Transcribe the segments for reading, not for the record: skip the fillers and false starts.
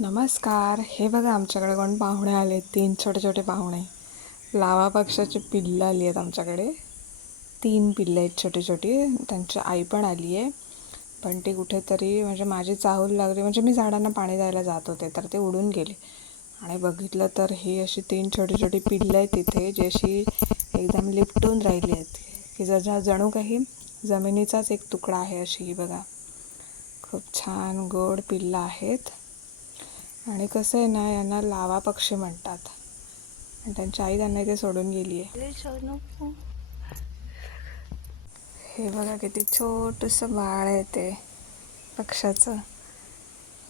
नमस्कार. हे बघा आमच्याकडे कोण पाहुणे आले, 3 छोटे छोटे पाहुणे. लावा पक्षाची पिल्लं आली आहेत आमच्याकडे. 3 पिल्लं आहेत छोटी छोटी. त्यांची आई पण आली आहे, पण ती कुठेतरी म्हणजे माझी चाहूल लागली, म्हणजे मी झाडांना पाणी द्यायला जात होते तर ते उडून गेले. आणि बघितलं तर ही अशी 3 छोटी छोटी पिल्लं आहेत तिथे, जी अशी एकदम लिपटून राहिली आहेत, की जणू काही जमिनीचाच एक तुकडा आहे अशी. ही बघा, खूप छान गोड पिल्लं आहेत. आणि कसं आहे ना, यांना लावा पक्षी म्हणतात. आणि त्यांची आई त्यांना इथे सोडून गेली आहे. हे बघा किती छोटंसं बाळ आहे ते पक्ष्याचं,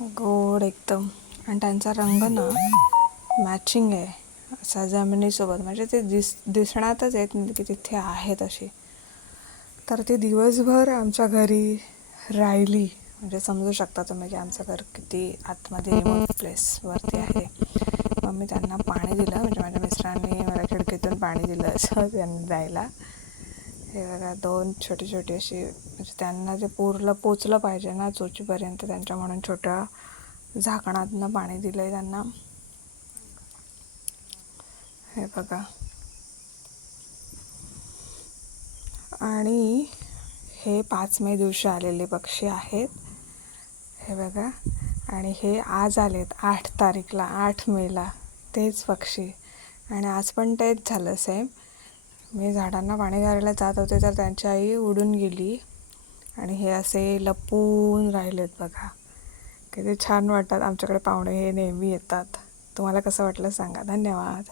गोड एकदम. आणि त्यांचा रंग ना मॅचिंग आहे असा जमिनीसोबत, म्हणजे ते दिसण्यातच येत की तिथे आहेत अशी. तर ती दिवसभर आमच्या घरी राहिली, म्हणजे समजू शकता तुम्ही की आमचं घर किती आतमध्ये रिमोट प्लेसवरती आहे. मग मी त्यांना पाणी दिलं, म्हणजे माझ्या मिस्टरांनी मला खिडकीतून पाणी दिलं असं त्यांनी द्यायला. हे बघा 2 छोटी छोटी अशी, म्हणजे त्यांना जे पूर्ण पोचलं पाहिजे ना चोचीपर्यंत, त्यांच्या म्हणून छोट्या झाकणातनं पाणी दिलं आहे त्यांना. हे बघा. आणि हे 5 मे दिवशी आलेले पक्षी आहेत. हे बघा. आणि हे आज आलेत 8 तारीखला, 8 मेला तेच पक्षी. आणि आज पण तेच झालं सेम. मी झाडांना पाणी घालायला जात होते तर त्यांची आई उडून गेली आणि हे असे लपून राहिलेत बघा. किती छान वाटतात. आमच्याकडे पाहुणे हे नेहमी येतात. तुम्हाला कसं वाटलं सांगा. धन्यवाद.